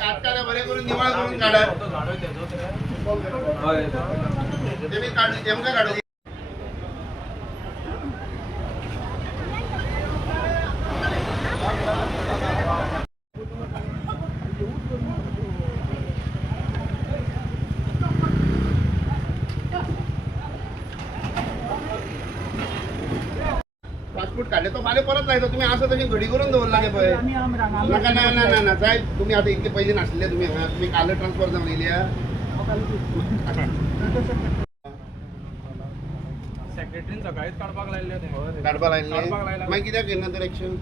काढताना बरे करून निवाळ करून काढा ते मी काढू नेमकं काढू पासपोर्ट काढले तो माले परत लायतो तुम्ही असं तशी घडी करून दवरला नाही पळय नका ना ना ना ना साहेब तुम्ही आता इतके पहिले नासले तुम्ही काल ट्रान्सफर जाऊन येयल्या सेक्रेटरीन सकाळीच काढपाक लायले काढपाक लायले मागीर कित्याक घेना तर एक्शन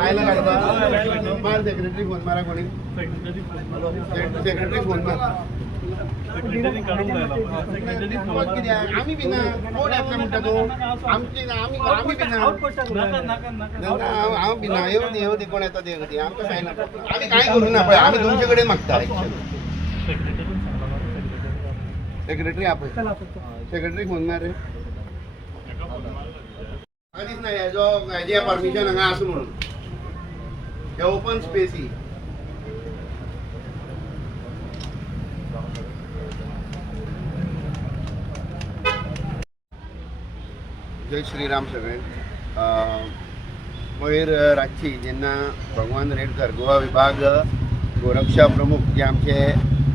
आयला काढपा मार सेक्रेटरी फोन मारा कोणी सेक्रेटरी फोन मार आम्ही बी ना कोण येतला म्हणटा तो आमची आम्ही बी ना हांव बी ना येऊ दे कोण येता ते आमकां काय ना आम्ही काय करू ना पळय आम्ही तुमचे कडेन मागता सेक्रेटरी आपण सेक्रेटरी फोन मार रे कधीच नाही हेजे परमिशन हांगा आसूं म्हणून हे ओपन स्पेस ही जय श्रीराम सगळे वयर रातची जेन्ना भगवान रेडकर गोवा विभाग गोरक्षा प्रमुख जे आमचे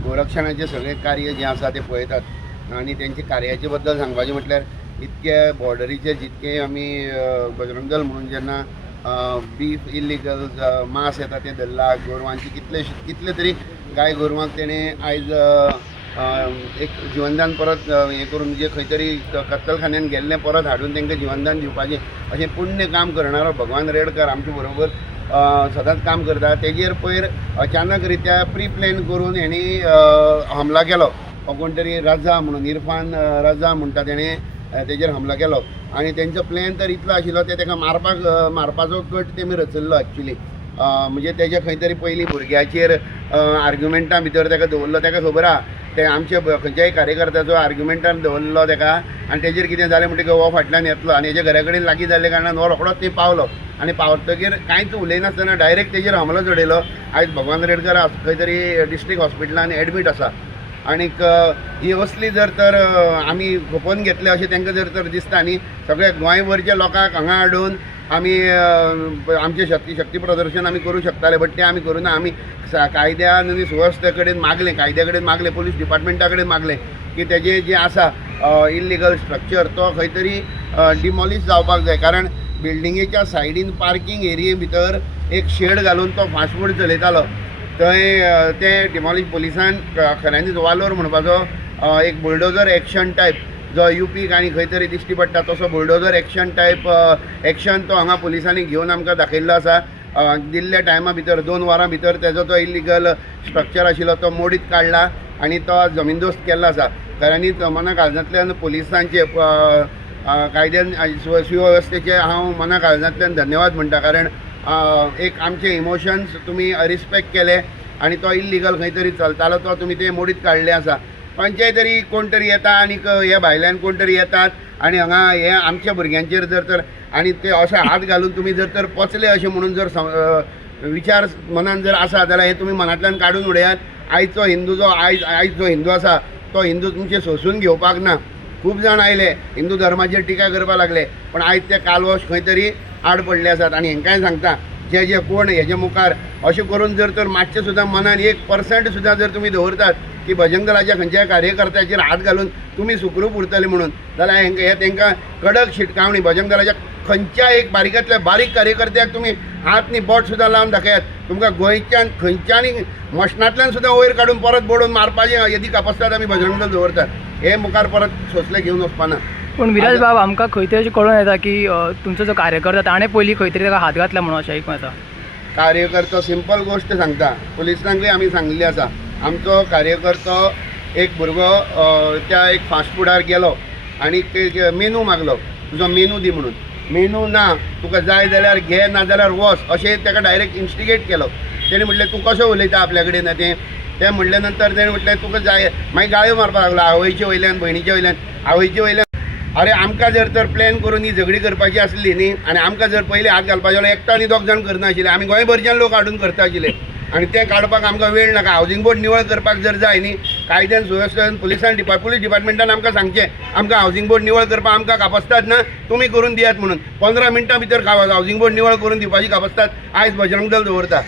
गोरक्षणाचे सगळे कार्य जे आसा ते पळयतात आनी तेंचे कार्याचे बद्दल सांगपाचें म्हटल्यार इतके बॉर्डरीचे जितके आमी बजरंग दल म्हणून जेन्ना बीफ इल्लिगल मांस येता ते धरला गोरवांची कितले तरी गाय गोरवांक तेणें आयज एक जिवनदान परत हे करून जे खंय तरी कत्तलखान्यान गेल्ले परत हाडून तांकां जिवनदान दिवपाचें अशें पुण्य काम करणारो भगवान रेडकर आमचे बरोबर सदांच काम करता तेजेर पयर अचानक रित्या प्री प्लॅन करून हेणी हमला केलो कोण तरी रजा म्हणून इरफान रजा म्हणटा तेणें तेजेर हमला केलो आनी तेंचो प्लॅन तर इतलो आशिल्लो ते ताका मारपाचो कट तेमी रचल्लो एक्चुली म्हणजे तेजे खंय तरी पयलीं भुरग्याचेर आर्ग्युमेंटां भितर ताका दवरलो ताका खबर आहा ते आमचे खंयच्याय कार्यकर्त्याचो आर्ग्युमेंटान दवरलो ताका आनी तेजेर कितें जालें म्हणटकीर हो फाटल्यान येतलो आनी हेजे घरा कडेन लागीं जाल्ले कारणान हो रोखडोच थंय पावलो आनी पावतकीर कांयच उलयनासतना डायरेक्ट तेजेर हमलो चडयलो आयज भगवान रेडकर खंय तरी डिस्ट्रिक्ट हॉस्पिटलान एडमीट आसा आनीक ही असली जर तर आमी खोपोवन घेतले अशें तांकां जर तर दिसता न्ही सगळे गोंयभरच्या लोकांक हांगा हाडून आमी आमचे शक्ती प्रदर्शन आमी करूं शकताले बट तें आमी करूना आमी कायद्यान आनी सुवेवस्थे कडेन मागलें कायद्या कडेन मागलें पुलीस डिपार्टमेंटा कडेन मागलें की तेजें जें आसा इल्लिगल स्ट्रक्चर तो खंय तरी डिमॉलिश जावपाक जाय कारण बिल्डिंगेच्या सायडीन पार्किंग एरिये भितर एक शेड घालून तो फास्ट फूड चलयतालो थंय ते डिमॉलिश पुलिसान खऱ्यांनीच वालोर म्हणपाचो एक बुलडोजर एक्शन टायप जो यूपीक आनी खंय तरी दिश्टी पडटा तसो बुलडोजर एक्शन टायप एक्शन तो हांगा पुलिसांनी घेवन आमकां दाखयल्लो आसा दिल्ल्या टायमा भितर 2 वरां भितर तेजो तो इल्लिगल स्ट्रक्चर आशिल्लो तो मोडीत काडला आनी तो जमीनदोस्त केल्लो आसा खऱ्यांनीच मना काळजांतल्यान पुलिसांचे कायद्यान सुवेवस्थेचे हांव मना काळजांतल्यान धन्यवाद म्हणटा कारण एक आमचे इमोशन्स तुमी रिस्पेक्ट केले आनी तो इल्लिगल खंय तरी चलतालो तो तुमी ते मोडीत काडले आसा खंयच्याय तरी कोण तरी येता आनीक हे भायल्यान कोण तरी येतात आनी हांगा हे आमच्या भुरग्यांचेर जर तर आनी ते अशे हात घालून तुमी जर तर पचले अशें म्हणून जर विचार मनान जर आसा जाल्यार हे तुमी मनांतल्यान काडून उडयात आयचो हिंदू जो आयज जो हिंदू आसा तो हिंदू तुमचे सोसून घेवपाक ना खूब जाण आयले हिंदू धर्माचेर टिका करपाक लागले पण आयज ते कालवश खंय तरी आड पडले आसात आनी हेंकांय सांगता जे कोण हेजे मुखार अशें करून जर तर मातशें सुद्दां मनान 1% सुद्दां जर तुमी दवरतात की बजरंग दलाच्या खंयच्याय कार्यकर्त्याचेर हात घालून तुमी सुखरूप उरतले म्हणून जाल्यार हे तांकां कडक शिटकावणी बजरंग दलाच्या खंयच्याय एक बारीकांतल्या बारीक कार्यकर्त्याक तुमी हात न्ही बोट सुद्दां लावन दाखयात तुमकां गोंयच्यान खंयच्यानी मशनांतल्यान सुद्दां वयर काडून परत बोडून मारपाचें येदी कापस्ताद आमी बजरंग दल दवरतात हे मुखार परत सोंसले घेवन वचपाना पण विराज बाब आमकां खंय तरी अशें कळून येता की तुमचो जो कार्यकर्ता ताणें पयलीं खंय तरी ताका हात घातला म्हणून अशें आयकूं येता कार्यकर्तो सिंपल गोश्ट सांगता पुलिसांकूय आमी सांगलेली आसा आमचो कार्यकर्तो एक भुरगो त्या एक फास्ट फुडार गेलो आनी मेनू मागलो तुजो मेनू दी म्हणून मेनू ना तुका जाय जाल्यार घे ना जाल्यार वच अशें ताका डायरेक्ट इन्स्टिगेट केलो तेणें म्हटलें तूं कशें उलयता आपल्या कडेन तें म्हणले नंतर तेणें म्हटलें तुका जाय मागीर गाळयो मारपाक लागलो आवयचे वयल्यान भयणीचे वयल्यान आवयचे वयल्यान अरे आमकां जर तर प्लॅन करून ही झगडी करपाची आसली न्ही आनी आमकां जर पयलीं हात घालपाचे जाल्यार एकटो आनी दोग जाण करना आशिल्ले आमी गोंयभरच्यान लोक हाडून करता आशिल्ले आनी तें काडपाक आमकां वेळ नाका हावजींग बोर्ड निवळ करपाक जर जाय न्ही कायद्यान सुवेवस्थेन पुलीस डिपार्टमेंटान आमकां सांगचें आमकां हावजींग बोर्ड निवळ करपाक आमकां कापस्तात ना तुमी करून दियात म्हणून 15 मिनटां भितर हावजींग बोर्ड निवळ करून दिवपाची कापस्तात आयज बजरंग दल दवरता